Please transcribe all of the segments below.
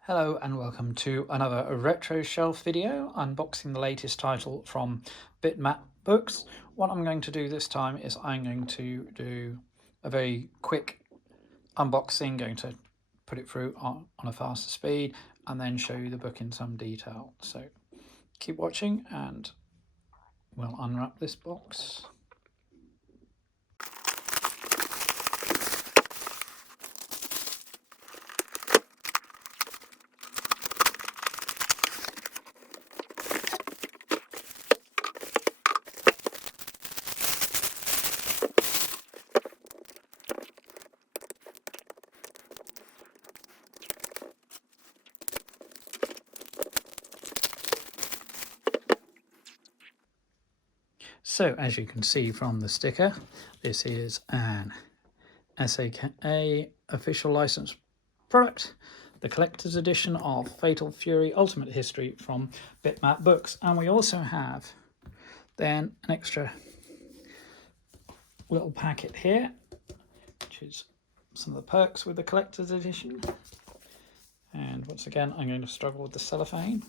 Hello and welcome to another retro shelf video unboxing the latest title from Bitmap Books. What I'm going to do this time is I'm going to do a very quick unboxing, going to put it through on a faster speed and then show you the book in some detail. So keep watching and we'll unwrap this box. So as you can see from the sticker, this is an SAK official license product, the collector's edition of Fatal Fury Ultimate History from Bitmap Books. And we also have then an extra little packet here, which is some of the perks with the collector's edition. And once again, I'm going to struggle with the cellophane.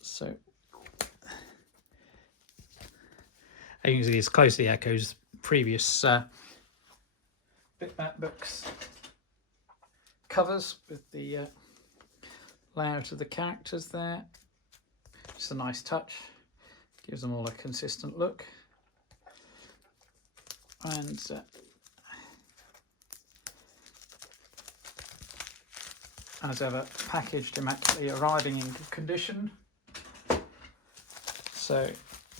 So as you can see, this closely echoes previous Bitmap Books covers with the layout of the characters there. Just a nice touch, gives them all a consistent look. And as ever, packaged immaculately, arriving in good condition. So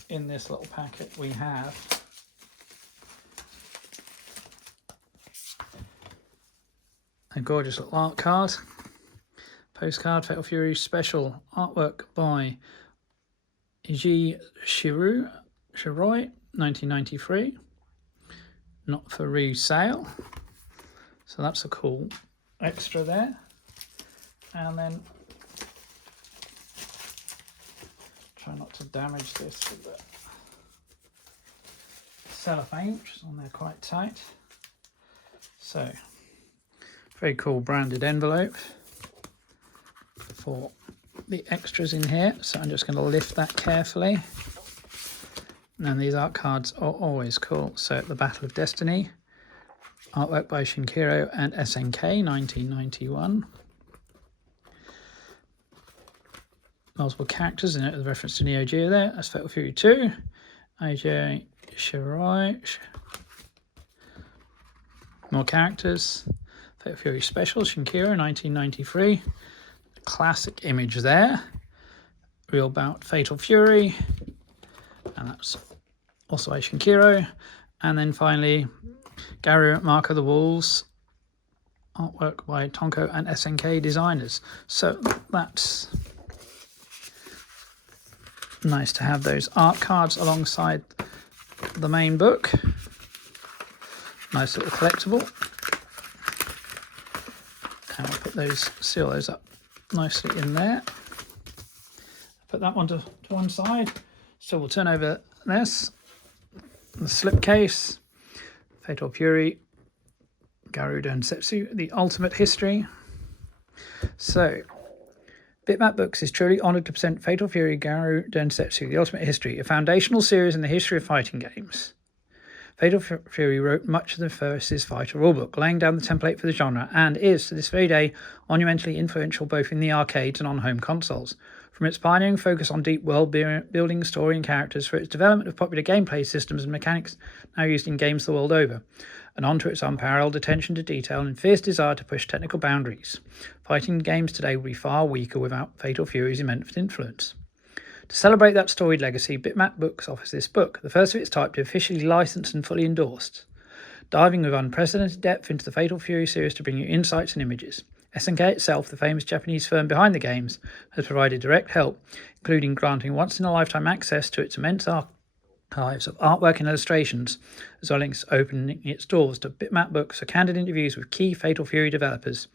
in this little packet we have a gorgeous little art card, postcard, Fatal Fury special, artwork by Ji Shiroi, 1993, not for resale. So that's a cool extra there. And then try not to damage this with the cellophane, which is on there quite tight. So very cool branded envelope for the extras in here. So I'm just going to lift that carefully. And these art cards are always cool. So the Battle of Destiny, artwork by Shinkiro and SNK, 1991. Multiple characters in it with reference to Neo Geo there. That's Fatal Fury 2. AJ Shiroi. More characters. Fatal Fury Special, Shinkiro, 1993. Classic image there. Real about Fatal Fury. And that's also a Shinkiro. And then finally, Garu Mark of the Wolves. Artwork by Tonko and SNK designers. So that's nice to have those art cards alongside the main book. Nice little collectible. And I'll put those, seal those up nicely in there. Put that one to one side. So we'll turn over this, the slipcase, Fatal Fury, Garu Densetsu, the Ultimate History. So Bitmap Books is truly honoured to present Fatal Fury Garu Densetsu, the Ultimate History, a foundational series in the history of fighting games. Fatal Fury wrote much of the first fighter rulebook, laying down the template for the genre, and is, to this very day, monumentally influential both in the arcades and on home consoles. From its pioneering focus on deep world-building, story and characters, for its development of popular gameplay systems and mechanics now used in games the world over, and on to its unparalleled attention to detail and fierce desire to push technical boundaries. Fighting games today would be far weaker without Fatal Fury's immense influence. To celebrate that storied legacy, Bitmap Books offers this book, the first of its type to officially licensed and fully endorsed, diving with unprecedented depth into the Fatal Fury series to bring you insights and images. SNK itself, the famous Japanese firm behind the games, has provided direct help, including granting once-in-a-lifetime access to its immense archives of artwork and illustrations, as well as opening its doors to Bitmap Books for candid interviews with key Fatal Fury developers,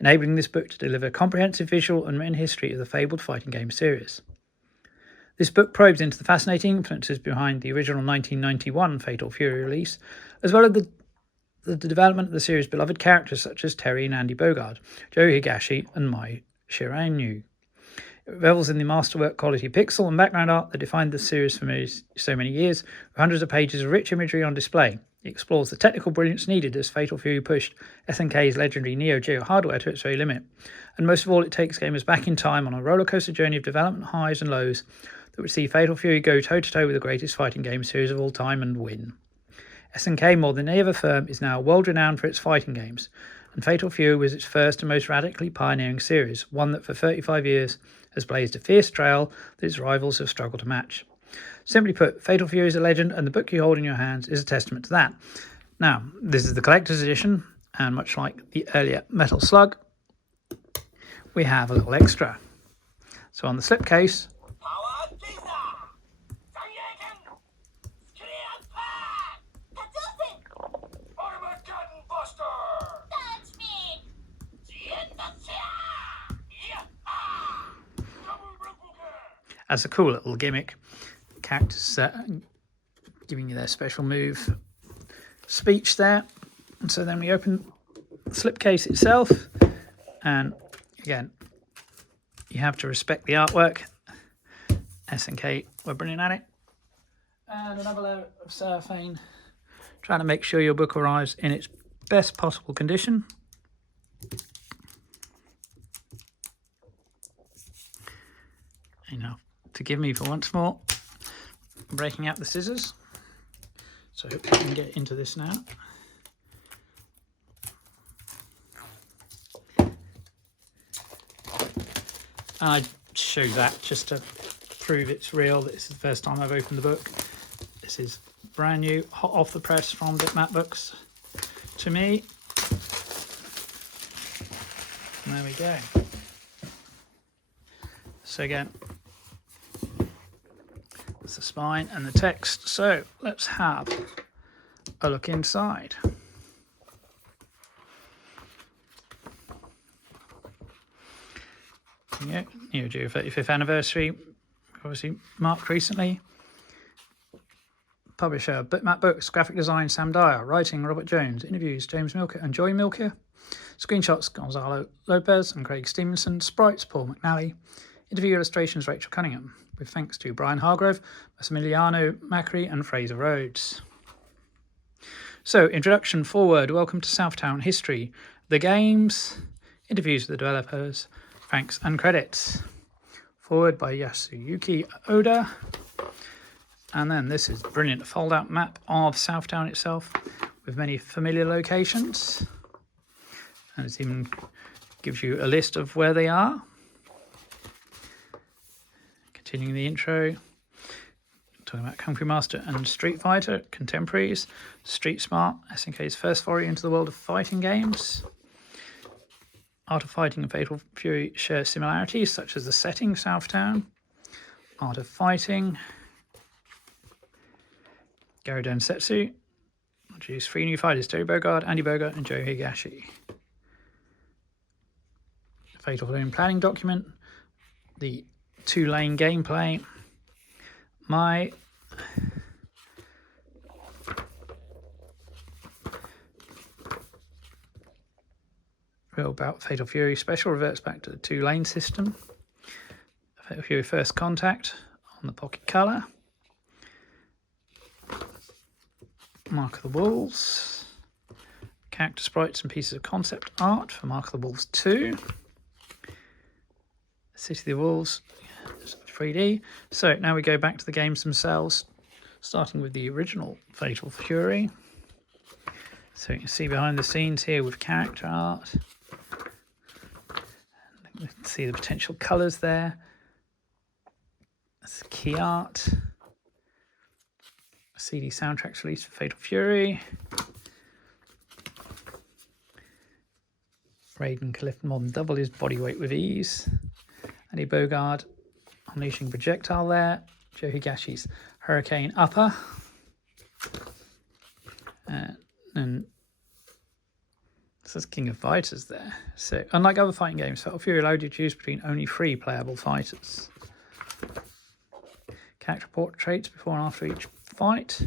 enabling this book to deliver a comprehensive visual and written history of the fabled fighting game series. This book probes into the fascinating influences behind the original 1991 Fatal Fury release, as well as the development of the series' beloved characters such as Terry and Andy Bogard, Joe Higashi, and Mai Shiraimu. It revels in the masterwork quality pixel and background art that defined the series for so many years, with hundreds of pages of rich imagery on display. It explores the technical brilliance needed as Fatal Fury pushed SNK's legendary Neo Geo hardware to its very limit. And most of all, it takes gamers back in time on a rollercoaster journey of development highs and lows that would see Fatal Fury go toe-to-toe with the greatest fighting game series of all time and win. SNK, more than any other firm, is now world-renowned for its fighting games, and Fatal Fury was its first and most radically pioneering series, one that for 35 years has blazed a fierce trail that its rivals have struggled to match. Simply put, Fatal Fury is a legend, and the book you hold in your hands is a testament to that. Now, this is the collector's edition, and much like the earlier Metal Slug, we have a little extra. So on the slipcase, as a cool little gimmick, characters giving you their special move speech there. And so then we open the slipcase itself, and again, you have to respect the artwork. SNK were brilliant at it. And another layer of cellophane, trying to make sure your book arrives in its best possible condition. Enough to give me for once more. Breaking out the scissors. So I can get into this now. I show that just to prove it's real. This is the first time I've opened the book. This is brand new, hot off the press from Bitmap Books to me. And there we go. So again, that's the spine and the text. So let's have a look inside. Yeah, Neo Geo 35th anniversary, obviously marked recently. Publisher Bitmap Books, graphic design Sam Dyer, writing Robert Jones, interviews James Milker and Joy Milker, screenshots Gonzalo Lopez and Craig Stevenson, sprites Paul McNally, interview illustrations Rachel Cunningham, with thanks to Brian Hargrove, Massimiliano Macri and Fraser Rhodes. So, introduction, forward, welcome to Southtown history, the games, interviews with the developers, thanks and credits. Forward by Yasuyuki Oda. And then this is a brilliant fold-out map of Southtown itself with many familiar locations. And it even gives you a list of where they are. Continuing the intro, talking about Kung Fu Master and Street Fighter, contemporaries, Street Smart, SNK's first foray into the world of fighting games. Art of Fighting and Fatal Fury share similarities, such as the setting, Southtown. Art of Fighting. Garo Densetsu. Introduce 3 new fighters, Terry Bogard, Andy Bogard, and Joe Higashi. Fatal Fury planning document. The 2-lane gameplay. My real about Fatal Fury special reverts back to the 2-lane system. Fatal Fury First Contact on the pocket colour. Mark of the Wolves. Character sprites and pieces of concept art for Mark of the Wolves 2. City of the Wolves 3D. So now we go back to the games themselves, starting with the original Fatal Fury. So you can see behind the scenes here with character art. You can see the potential colours there. That's key art. A CD soundtracks released for Fatal Fury. Raiden can lift more than double his body weight with ease. Andy Bogard unleashing projectile there. Joe Higashi's Hurricane Upper. And this is King of Fighters there. So, unlike other fighting games, Fatal Fury allowed you to choose between only 3 playable fighters. character portraits before and after each fight,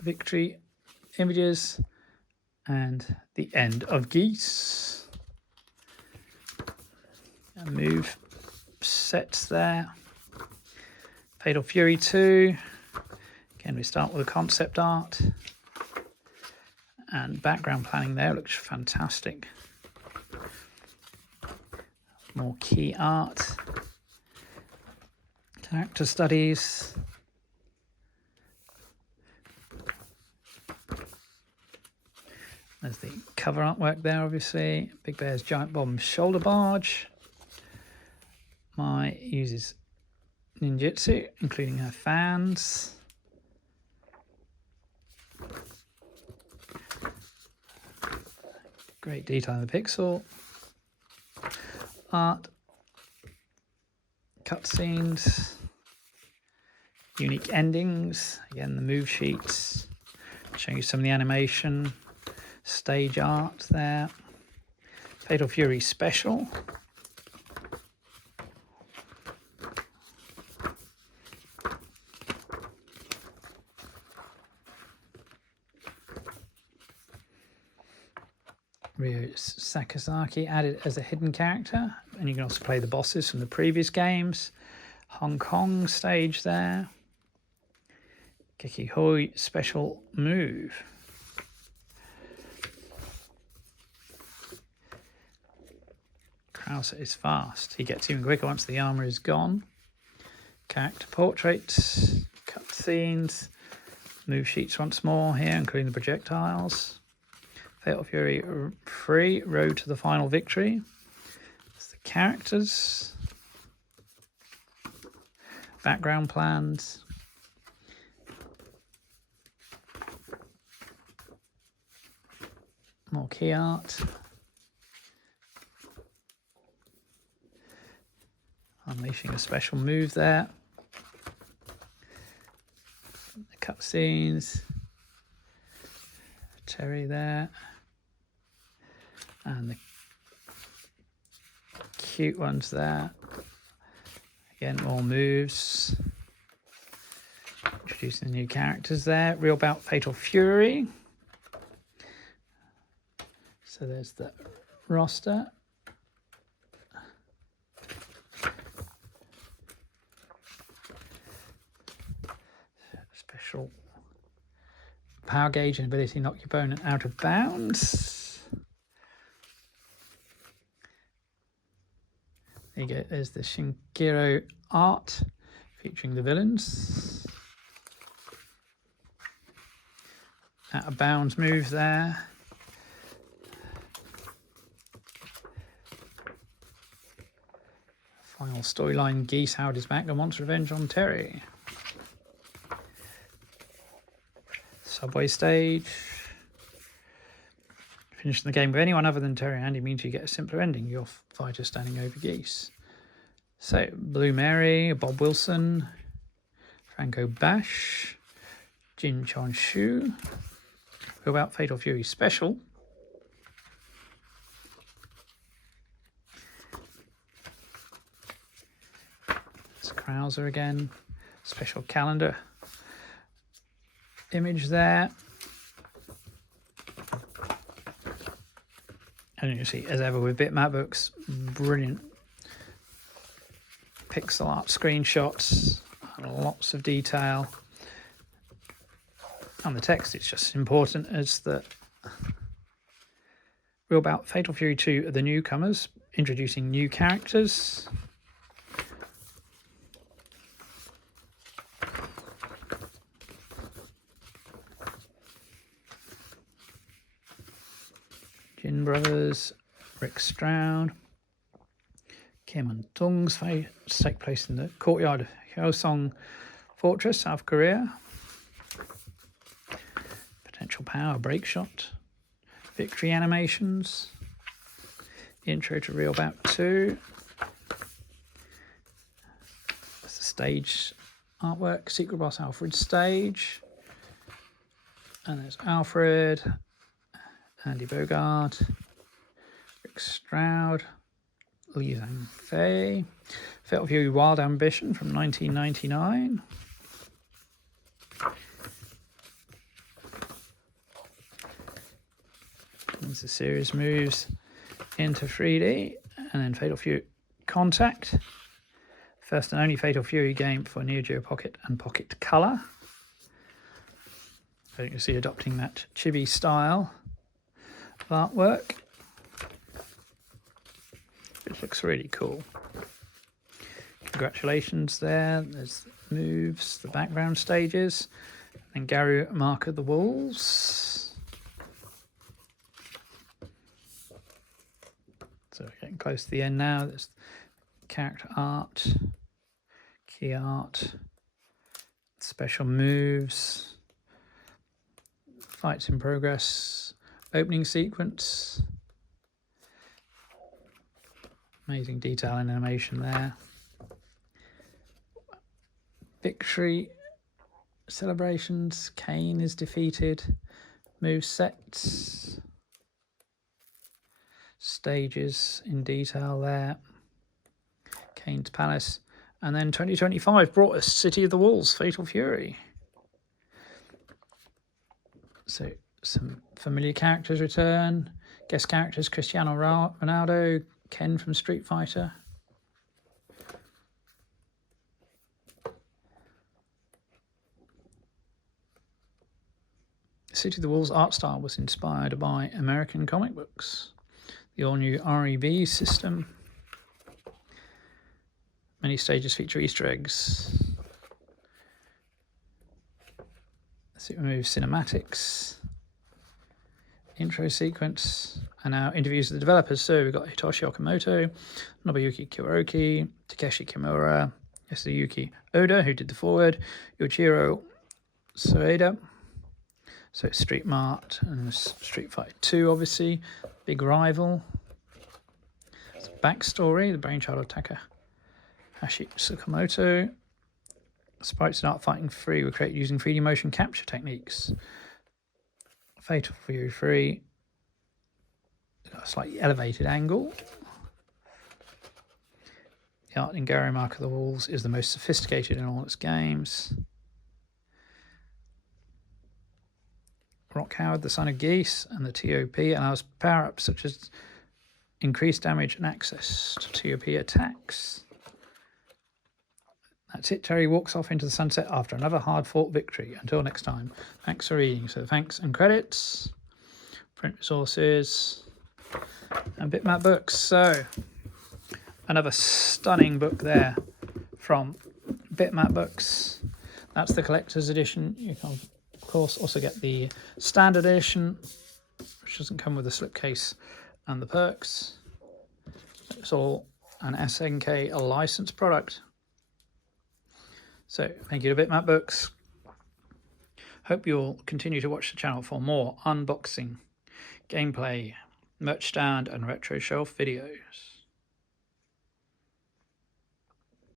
victory images, and the end of Geese. And move sets there. Fatal Fury 2. Again, we start with a concept art. And background planning there looks fantastic. More key art. Character studies. There's the cover artwork there, obviously. Big Bear's Giant Bomb Shoulder Barge. Mai uses ninjutsu, including her fans. Great detail in the pixel. Art. Cutscenes. Unique endings. Again, the move sheets. Showing you some of the animation. Stage art there. Fatal Fury Special. Ryo Sakazaki added as a hidden character, and you can also play the bosses from the previous games. Hong Kong stage there. Kikihoi special move. Krauser is fast. He gets even quicker once the armor is gone. Character portraits, cutscenes, move sheets once more here, including the projectiles. Fatal Fury 3, Road to the Final Victory. There's the characters. Background plans. More key art. Unleashing a special move there. The cutscenes. Terry there. And the cute ones there. Again, more moves. Introducing the new characters there. Real Bout Fatal Fury. So there's the roster. Special power gauge and ability to knock your opponent out of bounds. There you go, there's the Shinkiro art featuring the villains. Out of bounds move there. Final storyline, Geese Howard is back and wants revenge on Terry. Subway stage. Finishing the game with anyone other than Terry and Andy means you get a simpler ending. Your fighter standing over Geese. So, Blue Mary, Bob Wilson, Franco Bash, Jin Chon Shu. Who about Fatal Fury Special? It's Krauser again. Special calendar image there. And you see, as ever with Bitmap Books, brilliant pixel art screenshots and lots of detail. And the text is just as important as the Real Bout Fatal Fury 2 are the newcomers, introducing new characters. Jin Brothers, Rick Stroud, Kim and Tung's fight take place in the courtyard of Hyeosong Fortress, South Korea. Potential power, break shot, victory animations, intro to Real Bout 2. That's the stage artwork, Secret Boss Alfred's stage. And there's Alfred, Andy Bogard, Rick Stroud, Li Zhangfei. Fatal Fury Wild Ambition from 1999. As the series moves into 3D, and then Fatal Fury Contact. First and only Fatal Fury game for Neo Geo Pocket and Pocket Color. So you can see adopting that chibi style of artwork, which looks really cool. Congratulations there. There's the moves, the background stages, and Gary Mark of the Wolves. So we're getting close to the end now. There's character art, key art, special moves, fights in progress, opening sequence. Amazing detail and animation there. Victory celebrations. Kane is defeated. Move sets. Stages in detail there. Kane's Palace. And then 2025 brought us City of the Wolves, Fatal Fury. So some familiar characters return. Guest characters Cristiano Ronaldo, Ken from Street Fighter. City of the Wolves art style was inspired by American comic books. The all-new REB system. Many stages feature Easter eggs. Let's remove cinematics. Intro sequence. And now interviews with the developers. So we've got Hitoshi Okamoto, Nobuyuki Kuroki, Takeshi Kimura, Yasuyuki Oda, who did the forward, Yoichiro Soeda. So Street Mart and Street Fighter 2, obviously, big rival. It's backstory, the brainchild of Takahashi Tsukamoto. Sprites and art fighting free were created using 3D motion capture techniques. Fatal Fury 3, got a slightly elevated angle. The art in Gary Mark of the Wolves is the most sophisticated in all its games. Rock Howard, the Son of Geese, and the TOP allows power-ups such as increased damage and access to TOP attacks. That's it. Terry walks off into the sunset after another hard-fought victory. Until next time, thanks for reading. So thanks and credits, print resources, and Bitmap Books. So another stunning book there from Bitmap Books. That's the collector's edition. You can, of course, also get the standard edition, which doesn't come with a slipcase and the perks. It's all an SNK licensed product. So thank you to Bitmap Books. Hope you'll continue to watch the channel for more unboxing, gameplay, merch stand and retro shelf videos.